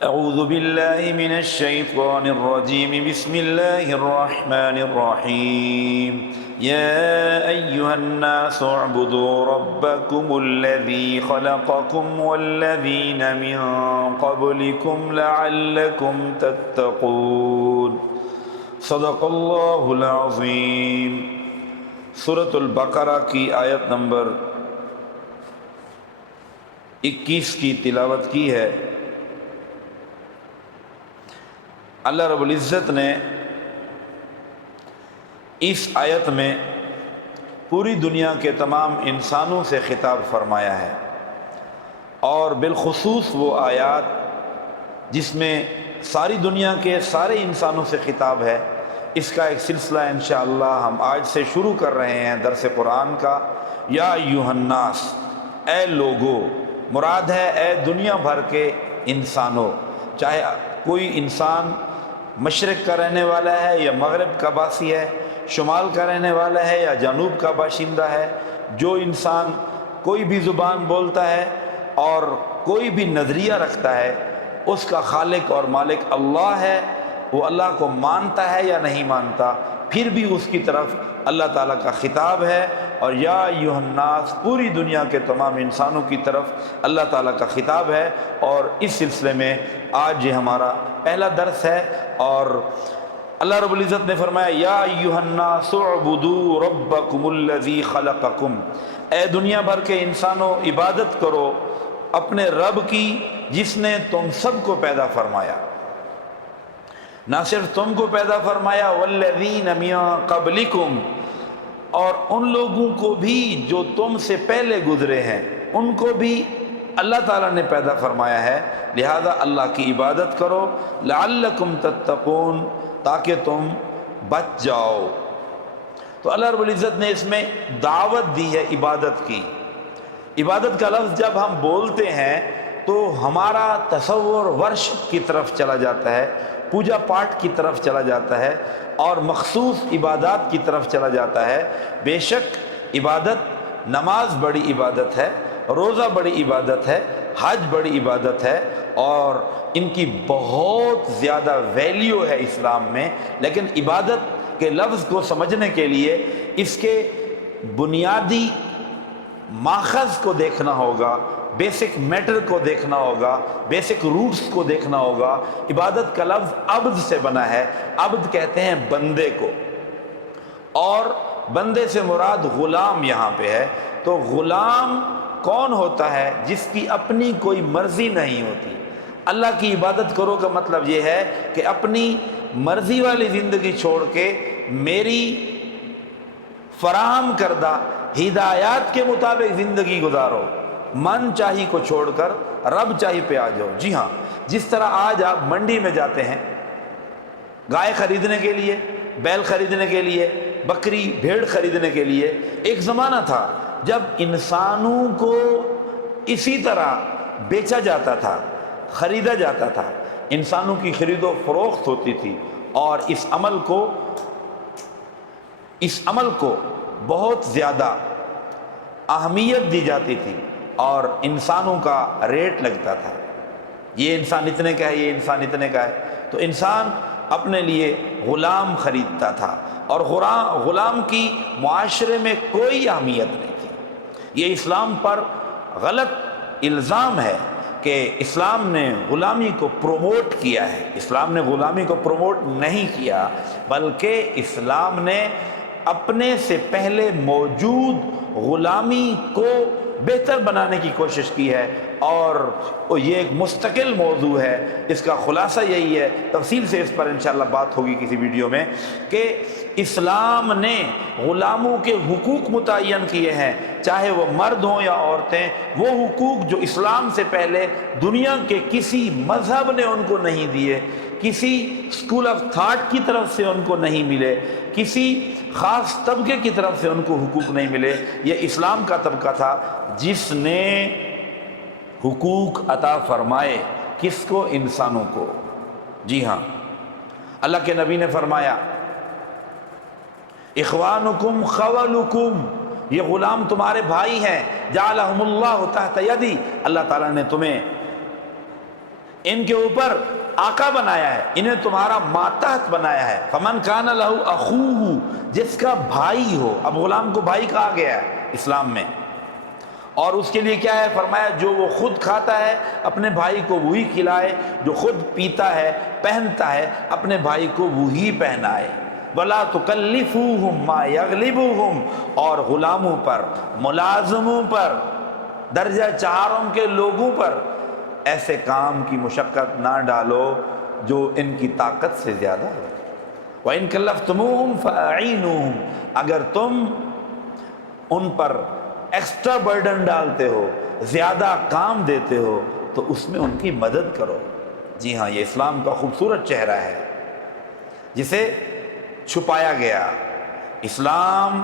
اعوذ باللہ من الشیطان الرجیم بسم اللہ الرحمن الرحیم یا ایہا الناس اعبدوا ربکم الذی خلقکم والذین من قبلکم لعلکم تتقون صدق اللہ العظیم۔ سورۃ البقرہ کی آیت نمبر 21 کی تلاوت کی ہے۔ اللہ رب العزت نے اس آیت میں پوری دنیا کے تمام انسانوں سے خطاب فرمایا ہے، اور بالخصوص وہ آیات جس میں ساری دنیا کے سارے انسانوں سے خطاب ہے، اس کا ایک سلسلہ انشاءاللہ ہم آج سے شروع کر رہے ہیں درس قرآن کا۔ یا ایھا الناس، اے لوگو، مراد ہے اے دنیا بھر کے انسانوں، چاہے کوئی انسان مشرق کا رہنے والا ہے یا مغرب کا باسی ہے، شمال کا رہنے والا ہے یا جنوب کا باشندہ ہے، جو انسان کوئی بھی زبان بولتا ہے اور کوئی بھی نظریہ رکھتا ہے، اس کا خالق اور مالک اللہ ہے۔ وہ اللہ کو مانتا ہے یا نہیں مانتا، پھر بھی اس کی طرف اللہ تعالیٰ کا خطاب ہے، اور یا ایھا الناس پوری دنیا کے تمام انسانوں کی طرف اللہ تعالیٰ کا خطاب ہے۔ اور اس سلسلے میں آج یہ ہمارا پہلا درس ہے، اور اللہ رب العزت نے فرمایا یا ایھا الناس اعبدوا ربکم الذی خلقکم، اے دنیا بھر کے انسانوں عبادت کرو اپنے رب کی جس نے تم سب کو پیدا فرمایا۔ نہ صرف تم کو پیدا فرمایا، والذین من قبلکم، اور ان لوگوں کو بھی جو تم سے پہلے گزرے ہیں، ان کو بھی اللہ تعالیٰ نے پیدا فرمایا ہے، لہذا اللہ کی عبادت کرو، لعلکم تتقون، تاکہ تم بچ جاؤ۔ تو اللہ رب العزت نے اس میں دعوت دی ہے عبادت کی۔ عبادت کا لفظ جب ہم بولتے ہیں تو ہمارا تصور ورشپ کی طرف چلا جاتا ہے، پوجا پاٹ کی طرف چلا جاتا ہے، اور مخصوص عبادات کی طرف چلا جاتا ہے۔ بے شک عبادت، نماز بڑی عبادت ہے، روزہ بڑی عبادت ہے، حج بڑی عبادت ہے، اور ان کی بہت زیادہ ویلیو ہے اسلام میں، لیکن عبادت کے لفظ کو سمجھنے کے لیے اس کے بنیادی ماخذ کو دیکھنا ہوگا، بیسک میٹر کو دیکھنا ہوگا، بیسک روٹس کو دیکھنا ہوگا۔ عبادت کا لفظ عبد سے بنا ہے، عبد کہتے ہیں بندے کو، اور بندے سے مراد غلام یہاں پہ ہے۔ تو غلام کون ہوتا ہے؟ جس کی اپنی کوئی مرضی نہیں ہوتی۔ اللہ کی عبادت کرو کا مطلب یہ ہے کہ اپنی مرضی والی زندگی چھوڑ کے میری فراہم کردہ ہدایات کے مطابق زندگی گزارو، من چاہی کو چھوڑ کر رب چاہی پہ آ جاؤ۔ جی ہاں، جس طرح آج آپ منڈی میں جاتے ہیں گائے خریدنے کے لیے، بیل خریدنے کے لیے، بکری بھیڑ خریدنے کے لیے، ایک زمانہ تھا جب انسانوں کو اسی طرح بیچا جاتا تھا، خریدا جاتا تھا، انسانوں کی خرید و فروخت ہوتی تھی، اور اس عمل کو بہت زیادہ اہمیت دی جاتی تھی، اور انسانوں کا ریٹ لگتا تھا، یہ انسان اتنے کا ہے، یہ انسان اتنے کا ہے۔ تو انسان اپنے لیے غلام خریدتا تھا، اور غلام کی معاشرے میں کوئی اہمیت نہیں تھی۔ یہ اسلام پر غلط الزام ہے کہ اسلام نے غلامی کو پروموٹ کیا ہے۔ اسلام نے غلامی کو پروموٹ نہیں کیا، بلکہ اسلام نے اپنے سے پہلے موجود غلامی کو بہتر بنانے کی کوشش کی ہے، اور یہ ایک مستقل موضوع ہے۔ اس کا خلاصہ یہی ہے، تفصیل سے اس پر انشاءاللہ بات ہوگی کسی ویڈیو میں، کہ اسلام نے غلاموں کے حقوق متعین کیے ہیں، چاہے وہ مرد ہوں یا عورتیں، وہ حقوق جو اسلام سے پہلے دنیا کے کسی مذہب نے ان کو نہیں دیے، کسی اسکول آف تھاٹ کی طرف سے ان کو نہیں ملے، کسی خاص طبقے کی طرف سے ان کو حقوق نہیں ملے۔ یہ اسلام کا طبقہ تھا جس نے حقوق عطا فرمائے، کس کو؟ انسانوں کو۔ جی ہاں، اللہ کے نبی نے فرمایا اخوانکم خولکم، یہ غلام تمہارے بھائی ہیں، جعلہم اللہ تحت یدی، اللہ تعالیٰ نے تمہیں ان کے اوپر آقا بنایا ہے، انہیں تمہارا ماتحت بنایا ہے۔ فمن کان لہ اخوہ، جس کا بھائی ہو، اب غلام کو بھائی کہا گیا ہے اسلام میں، اور اس کے لیے کیا ہے؟ فرمایا جو وہ خود کھاتا ہے اپنے بھائی کو وہی کھلائے، جو خود پیتا ہے پہنتا ہے اپنے بھائی کو وہی پہنائے۔ وَلَا تُكَلِّفُوهُمْ مَا يَغْلِبُهُمْ، اور غلاموں پر، ملازموں پر، درجہ چہاروں کے لوگوں پر ایسے کام کی مشقت نہ ڈالو جو ان کی طاقت سے زیادہ ہو۔ وَإِن كَلَّفْتُمُوهُمْ فَأَعِينُوهُمْ، اگر تم ان پر ایکسٹرا برڈن ڈالتے ہو، زیادہ کام دیتے ہو، تو اس میں ان کی مدد کرو۔ جی ہاں، یہ اسلام کا خوبصورت چہرہ ہے جسے چھپایا گیا۔ اسلام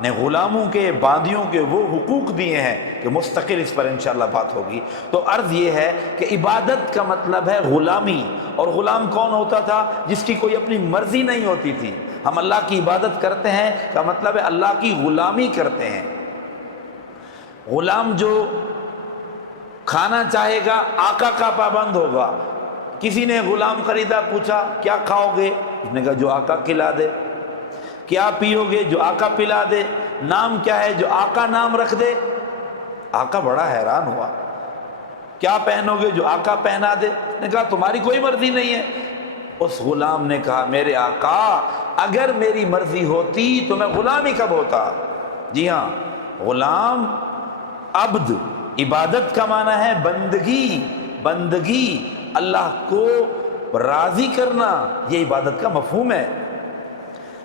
نے غلاموں کے، باندیوں کے وہ حقوق دیے ہیں کہ مستقل اس پر انشاءاللہ بات ہوگی۔ تو عرض یہ ہے کہ عبادت کا مطلب ہے غلامی، اور غلام کون ہوتا تھا؟ جس کی کوئی اپنی مرضی نہیں ہوتی تھی۔ ہم اللہ کی عبادت کرتے ہیں کا مطلب ہے اللہ کی غلامی کرتے ہیں۔ غلام جو کھانا چاہے گا آقا کا پابند ہوگا۔ کسی نے غلام خریدا، پوچھا کیا کھاؤ گے؟ اس نے کہا جو آقا کھلا دے۔ کیا پیو گے؟ جو آقا پلا دے۔ نام کیا ہے؟ جو آقا نام رکھ دے۔ آقا بڑا حیران ہوا۔ کیا پہنو گے؟ جو آقا پہنا دے۔ اس نے کہا تمہاری کوئی مرضی نہیں ہے۔ اس غلام نے کہا میرے آقا اگر میری مرضی ہوتی تو میں غلام ہی کب ہوتا۔ جی ہاں، غلام، عبد، عبادت کا معنی ہے بندگی، بندگی، اللہ کو راضی کرنا، یہ عبادت کا مفہوم ہے۔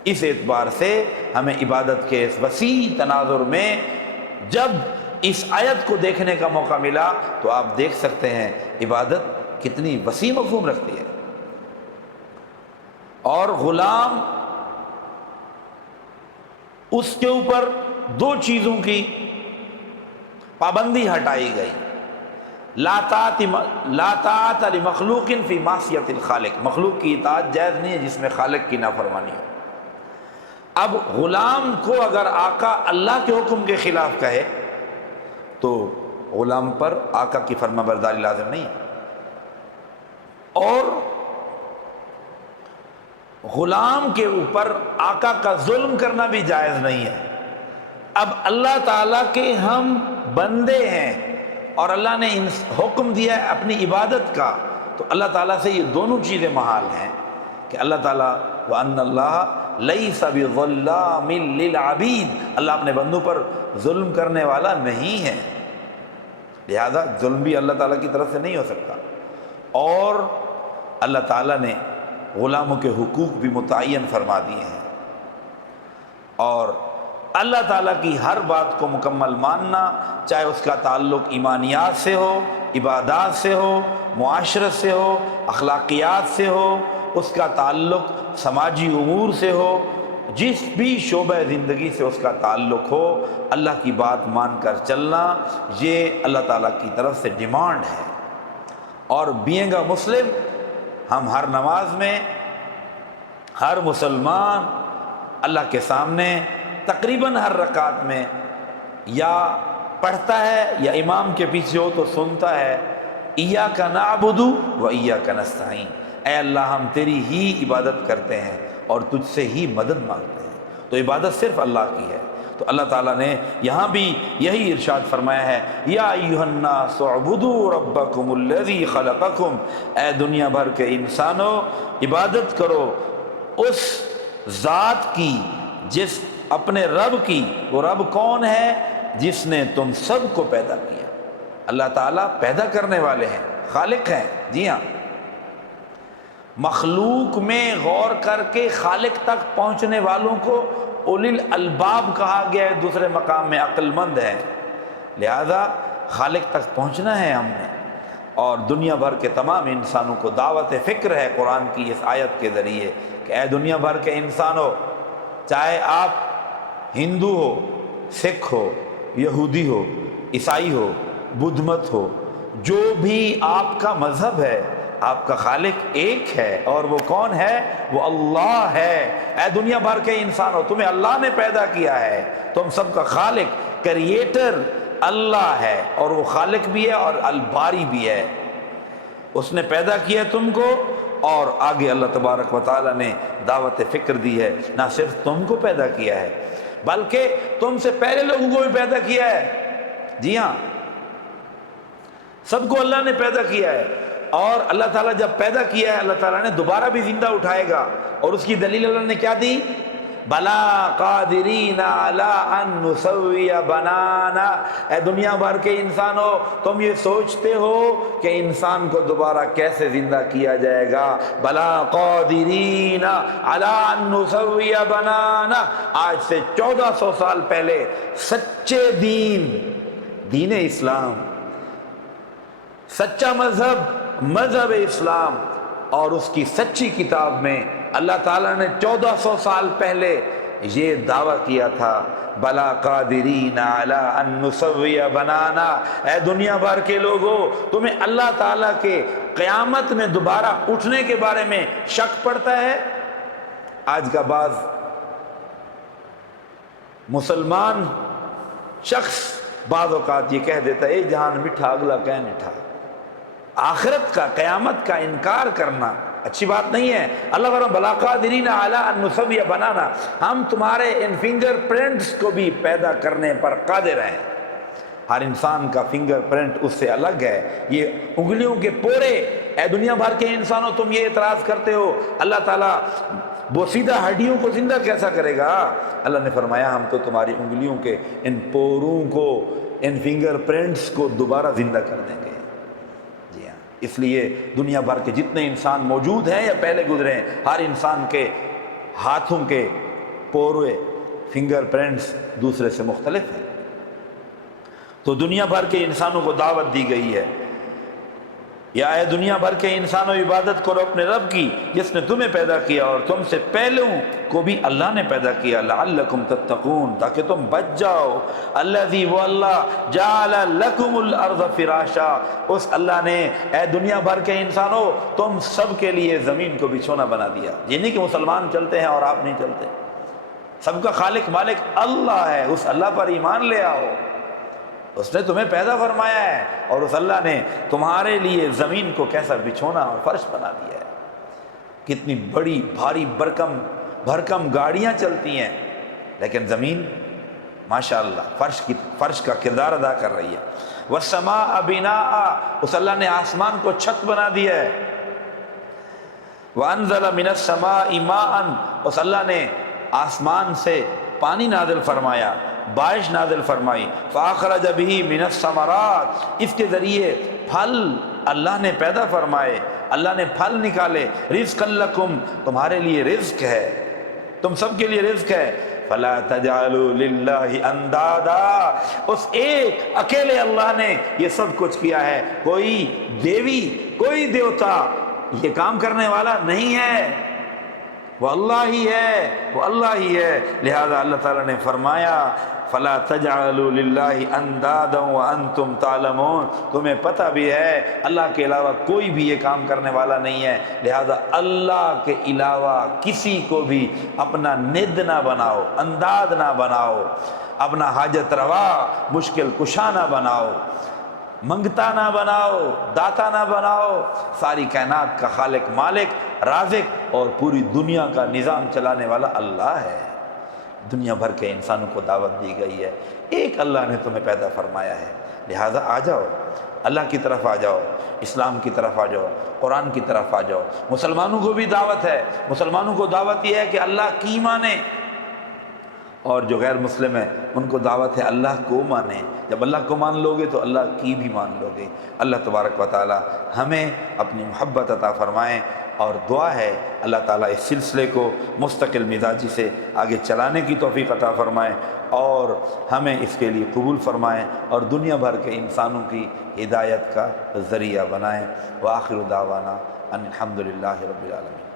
اس اعتبار سے ہمیں عبادت کے اس وسیع تناظر میں جب اس آیت کو دیکھنے کا موقع ملا تو آپ دیکھ سکتے ہیں عبادت کتنی وسیع مفہوم رکھتی ہے۔ اور غلام، اس کے اوپر دو چیزوں کی پابندی ہٹائی گئی۔ لا طاعت لمخلوق فی معصیت الخالق، مخلوق کی اطاعت جائز نہیں ہے جس میں خالق کی نافرمانی ہو۔ اب غلام کو اگر آقا اللہ کے حکم کے خلاف کہے تو غلام پر آقا کی فرما برداری لازم نہیں ہے، اور غلام کے اوپر آقا کا ظلم کرنا بھی جائز نہیں ہے۔ اب اللہ تعالیٰ کے ہم بندے ہیں اور اللہ نے حکم دیا ہے اپنی عبادت کا، تو اللہ تعالیٰ سے یہ دونوں چیزیں محال ہیں کہ اللہ تعالیٰ وَأَنَّ اللَّهَ لَيْسَ بِظَلَّامٍ لِّلْعَبِيدِ، اللہ اپنے بندوں پر ظلم کرنے والا نہیں ہے، لہذا ظلم بھی اللہ تعالیٰ کی طرف سے نہیں ہو سکتا۔ اور اللہ تعالیٰ نے غلاموں کے حقوق بھی متعین فرما دیے ہیں، اور اللہ تعالیٰ کی ہر بات کو مکمل ماننا، چاہے اس کا تعلق ایمانیات سے ہو، عبادات سے ہو، معاشرت سے ہو، اخلاقیات سے ہو، اس کا تعلق سماجی امور سے ہو، جس بھی شعبہ زندگی سے اس کا تعلق ہو، اللہ کی بات مان کر چلنا، یہ اللہ تعالیٰ کی طرف سے ڈیمانڈ ہے۔ اور بینگ اے مسلم، ہم ہر نماز میں، ہر مسلمان اللہ کے سامنے تقریباً ہر رکعت میں یا پڑھتا ہے یا امام کے پیچھے ہو تو سنتا ہے ایاک نعبد و ایاک نستعین، اے اللہ ہم تیری ہی عبادت کرتے ہیں اور تجھ سے ہی مدد مانگتے ہیں۔ تو عبادت صرف اللہ کی ہے۔ تو اللہ تعالیٰ نے یہاں بھی یہی ارشاد فرمایا ہے یا ایھا الناس اعبدوا ربکم الذی خلقکم، اے دنیا بھر کے انسانوں عبادت کرو اس ذات کی جس اپنے رب کی۔ وہ رب کون ہے؟ جس نے تم سب کو پیدا کیا۔ اللہ تعالیٰ پیدا کرنے والے ہیں، خالق ہیں۔ جی ہاں، مخلوق میں غور کر کے خالق تک پہنچنے والوں کو اولی الالباب کہا گیا ہے، دوسرے مقام میں عقل مند ہے، لہذا خالق تک پہنچنا ہے ہم نے۔ اور دنیا بھر کے تمام انسانوں کو دعوت فکر ہے قرآن کی اس آیت کے ذریعے کہ اے دنیا بھر کے انسانوں، چاہے آپ ہندو ہو، سکھ ہو، یہودی ہو، عیسائی ہو، بدھ مت ہو، جو بھی آپ کا مذہب ہے، آپ کا خالق ایک ہے، اور وہ کون ہے؟ وہ اللہ ہے۔ اے دنیا بھر کے انسانوں، تمہیں اللہ نے پیدا کیا ہے، تم سب کا خالق، کریٹر اللہ ہے، اور وہ خالق بھی ہے اور الباری بھی ہے۔ اس نے پیدا کیا تم کو، اور آگے اللہ تبارک و تعالیٰ نے دعوت فکر دی ہے، نہ صرف تم کو پیدا کیا ہے بلکہ تم سے پہلے لوگوں کو بھی پیدا کیا ہے۔ جی ہاں، سب کو اللہ نے پیدا کیا ہے، اور اللہ تعالیٰ جب پیدا کیا ہے اللہ تعالیٰ نے دوبارہ بھی زندہ اٹھائے گا، اور اس کی دلیل اللہ نے کیا دی؟ بلا قادرین علی ان نسوی بنانا۔ اے دنیا بھر کے انسانوں، تم یہ سوچتے ہو کہ انسان کو دوبارہ کیسے زندہ کیا جائے گا؟ بلا قادرین علی ان نسوی بنانا۔ آج سے 1400 سال پہلے سچے دین اسلام، سچا مذہب اسلام اور اس کی سچی کتاب میں اللہ تعالیٰ نے 1400 سال پہلے یہ دعویٰ کیا تھا، بلا قادرین علی ان نسوی بنانا۔ اے دنیا بھر کے لوگوں، تمہیں اللہ تعالیٰ کے قیامت میں دوبارہ اٹھنے کے بارے میں شک پڑتا ہے؟ آج کا بعض مسلمان شخص بعض اوقات یہ کہہ دیتا ہے، اے جہان میٹھا اگلا کہہ نٹھا۔ آخرت کا، قیامت کا انکار کرنا اچھی بات نہیں ہے۔ اللہ فرماتا بلا قادرین علی ان نسوی بنانا، ہم تمہارے ان فنگر پرنٹس کو بھی پیدا کرنے پر قادر ہیں۔ ہر انسان کا فنگر پرنٹ اس سے الگ ہے، یہ انگلیوں کے پورے۔ اے دنیا بھر کے انسانوں، تم یہ اعتراض کرتے ہو اللہ تعالیٰ بوسیدہ ہڈیوں کو زندہ کیسا کرے گا؟ اللہ نے فرمایا ہم تو تمہاری انگلیوں کے ان پوروں کو، ان فنگر پرنٹس کو دوبارہ زندہ کر دیں گے۔ جی ہاں، اس لیے دنیا بھر کے جتنے انسان موجود ہیں یا پہلے گزرے ہیں، ہر انسان کے ہاتھوں کے پورے فنگر پرنٹس دوسرے سے مختلف ہیں۔ تو دنیا بھر کے انسانوں کو دعوت دی گئی ہے، یا اے دنیا بھر کے انسانوں عبادت کرو اپنے رب کی جس نے تمہیں پیدا کیا اور تم سے پہلوں کو بھی اللہ نے پیدا کیا، لعلکم تتقون، تاکہ تم بچ جاؤ۔ الذی، وہ اللہ، جعل لکم الارض فراشا، اس اللہ نے اے دنیا بھر کے انسانوں تم سب کے لیے زمین کو بچھونا بنا دیا۔ یہ نہیں کہ مسلمان چلتے ہیں اور آپ نہیں چلتے، سب کا خالق مالک اللہ ہے، اس اللہ پر ایمان لے آؤ۔ اس نے تمہیں پیدا فرمایا ہے، اور اس اللہ نے تمہارے لیے زمین کو کیسا بچھونا اور فرش بنا دیا ہے۔ کتنی بڑی بھاری بھرکم گاڑیاں چلتی ہیں، لیکن زمین ماشاءاللہ فرش کا کردار ادا کر رہی ہے۔ والسماء بناء، اس اللہ نے آسمان کو چھت بنا دیا ہے۔ وانزل من السماء ماء، اس اللہ نے آسمان سے پانی نازل فرمایا، بارش نازل فرمائی۔ فاخرج به من الثمرات، اس کے ذریعے پھل اللہ نے پیدا فرمائے، اللہ نے پھل نکالے۔ رزقا لکم، تمہارے لیے رزق ہے، تم سب کے لیے رزق ہے۔ فلا تجعلوا للہ اندادا، اس ایک اکیلے اللہ نے یہ سب کچھ کیا ہے، کوئی دیوی، کوئی دیوتا یہ کام کرنے والا نہیں ہے، وہ اللہ ہی ہے، وہ اللہ ہی ہے۔ لہذا اللہ تعالیٰ نے فرمایا فلا تجعلوا للہ اندادا وانتم تعلمون، تمہیں پتہ بھی ہے اللہ کے علاوہ کوئی بھی یہ کام کرنے والا نہیں ہے، لہذا اللہ کے علاوہ کسی کو بھی اپنا ند نہ بناؤ، انداد نہ بناؤ، اپنا حاجت روا، مشکل کشا نہ بناؤ، منگتا نہ بناؤ، داتا نہ بناؤ۔ ساری کائنات کا خالق مالک رازق اور پوری دنیا کا نظام چلانے والا اللہ ہے۔ دنیا بھر کے انسانوں کو دعوت دی گئی ہے، ایک اللہ نے تمہیں پیدا فرمایا ہے، لہٰذا آ جاؤ، اللہ کی طرف آ جاؤ، اسلام کی طرف آ جاؤ، قرآن کی طرف آ جاؤ۔ مسلمانوں کو بھی دعوت ہے، مسلمانوں کو دعوت یہ ہے کہ اللہ کی مانیں، اور جو غیر مسلم ہیں ان کو دعوت ہے اللہ کو مانیں۔ جب اللہ کو مان لو گے تو اللہ کی بھی مان لو گے۔ اللہ تبارک و تعالی ہمیں اپنی محبت عطا فرمائیں، اور دعا ہے اللہ تعالیٰ اس سلسلے کو مستقل مزاجی سے آگے چلانے کی توفیق عطا فرمائیں، اور ہمیں اس کے لیے قبول فرمائیں، اور دنیا بھر کے انسانوں کی ہدایت کا ذریعہ بنائیں۔ وآخر دعوانا ان الحمد للہ رب العالمین۔